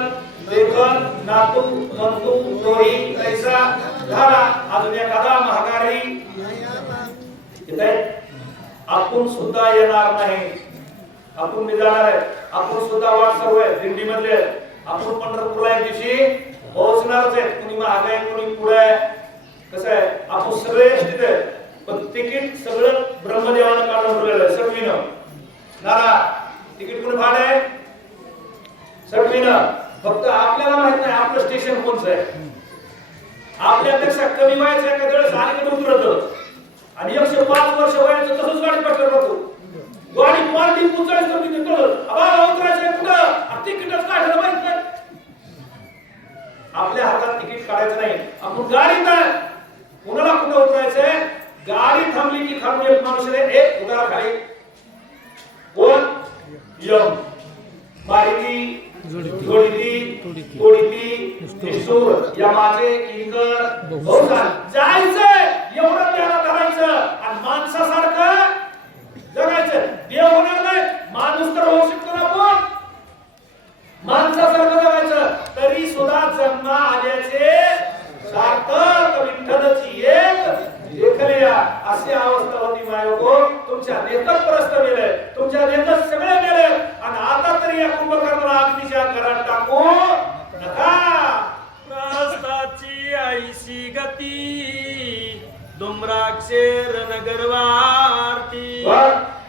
एकल लेखन नातू बंधू दोही पैसा झाला अजून एखादा महागारी इथे आपण सुद्धा येणार नाही. आपण मी जाणार आहे. आपण सुद्धा वाट सर्व आहे दिंडी मधले. आपण पंढरपूरला एक दिवशी पोहोचणारच आहे. कुणी मागे कुणी पुढे कसं आहे आपण सगळे तिथे पण तिकीट सगळं ब्रह्मदेवानं काढून ठेवलेलं आहे सटवीनं. नारा तिकीट कोणी भाडे सटवीनं. फक्त आपल्याला माहित नाही आपलं स्टेशन कोणचं आहे. आपल्यापेक्षा कमी वयाचं एखाद्या वेळेस अलीकडे उतरत आणि 105 वर्ष वयाचं तसंच गाडी पटकन राहतो. गाडी पार्टी पुचाळीस तर तिथे कळत आबा उतरायचं कुठं तिकीटच काढायला माहित नाही. आपल्या हातात तिकीट काढायचं नाही. आपण गाडीत आहे कुणाला कुठं उतरायचंय. गाडी थांबली की खाली एक माणूस आहे एक उतारा खाली कोण यम मारिती जोडीती तोडीती निष्ठूर यमाचे किंकर बहुसान जायचंय एवढं त्याला करायचं आणि माणसासारखं जगायचं. देव होणार नाही माणूस तर होऊ शकतो ना पण माणसासारखं जगायचं. तरी सुद्धा जन्म आल्याचे सार्थक विठ्ठलची एक देखल्या अशी अवस्था होती मायोगो. तुमच्या नेतच प्रस्त गेले तुमच्या नेतच सगळे गेले आणि आता तरी या कुंभकर्णाला अग्नीच्या घरात टाकू नका. प्रस्ताची आईशी गती डोंबराक्षे रणगरवारती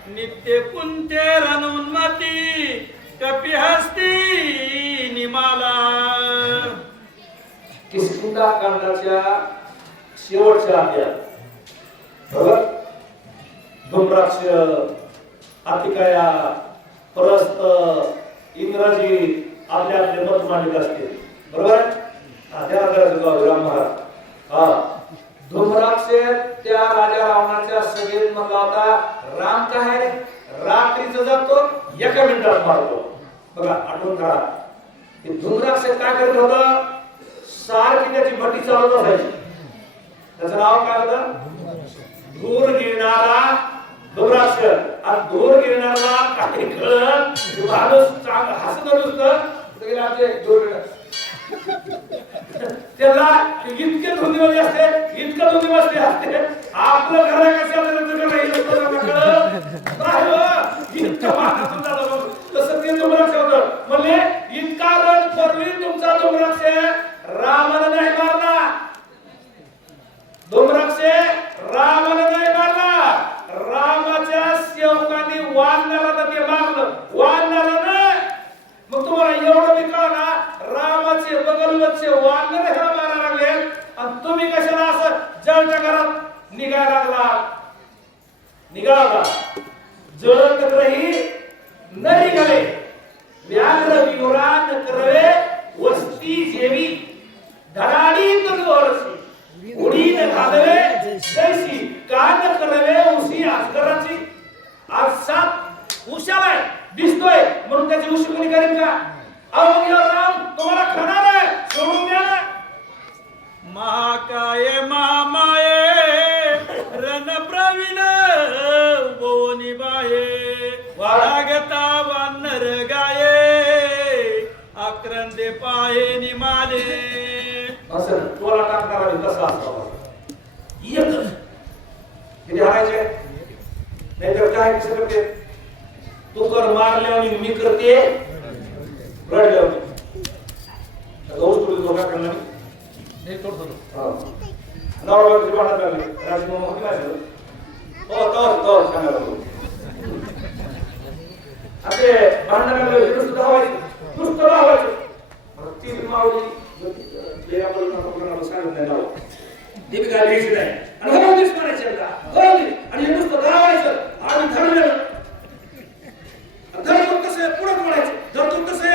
नित्य कुंते रणोन्मती कपिहस्ती निमाला. किष्किंधा कांडाच्या शेवटच्या अध्यायात बरोबर डोंबराक्ष अतिकाया प्रस्त इंग्रजी आपले आपले मत मांडले असते बरोबर. त्याला करायचं गाव राम महाराज हा डोंबराक्ष त्या राजा रावणाच्या सभेत म्हणला होता राम काय रात्रीच जातो एका मिनिटात मारतो. बघा आठवण करा ते डोंबराक्ष काय करत होता सारखी त्याची भट्टी चालवत असायची. त्याचं नाव काय होतं धूर गिरणारा डोंबराक्ष. आणि धूर गिरणारा काही कळत माणूस हसत नुसतं त्याला इतके धुंदीमध्ये असते इतकं धुंदीमध्ये असते आपलं घर कशाला तसं ते डोंबराक्ष होतं. म्हणजे इतका रन करूनही तुमचा डोंबराक्ष रामाला नाही मारला. डोंबराक्ष रामाला नाही मारला. रामाच्या सेवकांनी वानराला ते मारलं. वानराला मग तुम्हाला एवढं मी कळा रामाचे बगलवरचे वानर ह्याला मारायला लागले आणि तुम्ही कशाला असं जळच्या घरात निघायला लागला. निघाला जळत रही न निघाले व्याघ्र विनुरान करवे वस्ती जेवी धडाडी तलवारची उडी न घालवे जैसी कान करवे उसी अजगराची. आज साप उशाला दिसतोय म्हणून त्याची उशी कोणी करेल का. अहो राम तुम्हाला खाणार आहे सोडून द्या. महाकाय मामाये रण प्रवीण बोनी बाये वागता वानर गाये आक्रंदे पाये निमाले. असं तोला टाकणार आहे कसा असावा एकच किती हारायचे नाहीतर काय कसं करते तू कर मारल्यावर मी करते रडल्यावर दोष तुला धोका करणार नाही तोडतो नवराबाची भांडण लागली राजमोहन होती माहिती हो सांगायला असे भांडण लागले नुसतं धावायचं ती मावली सांगत नाही नाव दीपिका लिहायची नाही आणि हरवतीच म्हणायचे आणि हे नुसतं धावायचं आम्ही ठरलेलं धरतो कसं पुढे म्हणायचं धरतो कसं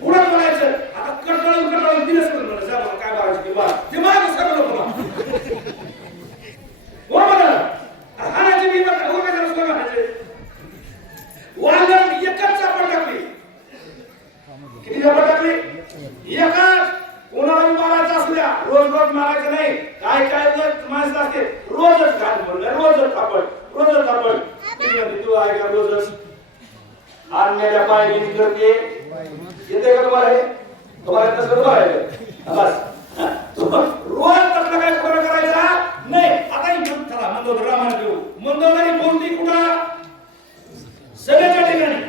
पुढे म्हणायचं. आता कटळून दिवस म्हणायचं जा मला काय मारायचं किंवा ते माग सगळं नको कोण म्हणा हाणाची मी बघा हो काय झालं म्हणायचे. वांगण एकच चापड टाकली किती चापड टाकली एकच. कोणाला मारायचं असल्या रोज मारायचं नाही. काय माणसं असते रोजच घाट म्हणलं रोजच थापड तू ऐका रोजच आणण्याच्या पायरी करते येते का तुम्हाला हे तुम्हाला तसं बघायचं बस रोज तसला काय खरं करायचा नाही. आता ही चला मंदोदरी रामायण घेऊ. मंदोदरी कोणती कुठं सगळ्याच्या ठिकाणी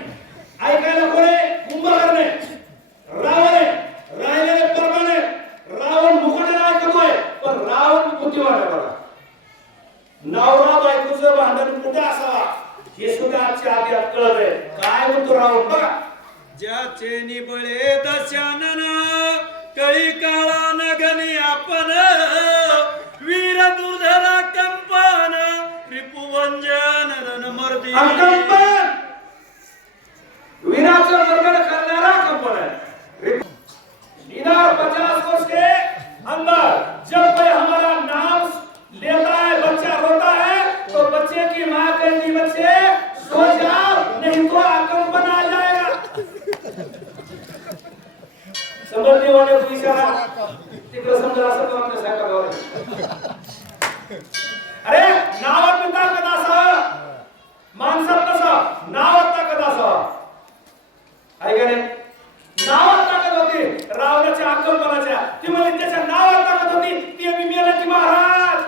ऐकायला कोणे कुंभकर्ण आहे, रावण आहे, राहिलेले परमान आहे. रावण मुकाट्याला ऐकतोय पण रावण बुद्धिमान आहे बघा. नवरा बायकोचं भांडण कुठे असावा हे सुद्धा आजच्या आधी कळत आहे. काय म्हणतो रावण बघा. ज्याचे निबळे दशानन कळी काळा नगनी आपण वीर दुर्धरा कंपन रिपुवंजन रणमर्दी कंपन वीराचं वर्णन करणारा कंपन है. दीदार 50 वर्ष के अंदर जब कोई हमारा नाम लेता है बच्चा रोता है तो बच्चे की माँ कहती बच्चे सो जाओ नहीं तो कंपन आ जाएगा. समझने वाले को इशारा तिकडे समजा असं तो आपल्या साहेबांवर. अरे नावात पिता कदा असावा माणसात कसा नावात ताकद असावा आहे का नाही. नावात ताकद होती रावणाच्या आक्रमणाच्या ती म्हणजे त्याच्या नावात ताकद होती ती मी मेलाची महाराज.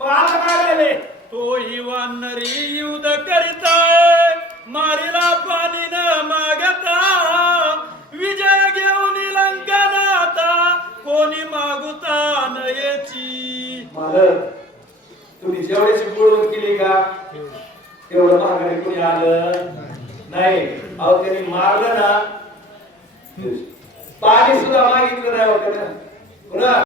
मग आता काय राहिले तोही वानरी युद्ध करीताय मारीला पाणी न मागता विजय घेऊन लंकनाता कोणी मागुता नयेची. मालक तुम्ही जेवढ्याची बोलवण केली का तेवढं माघारी कोणी आलं नाही. अहो त्यांनी मारलं ना पाणी सुद्धा मागितलं नाही होतं ना.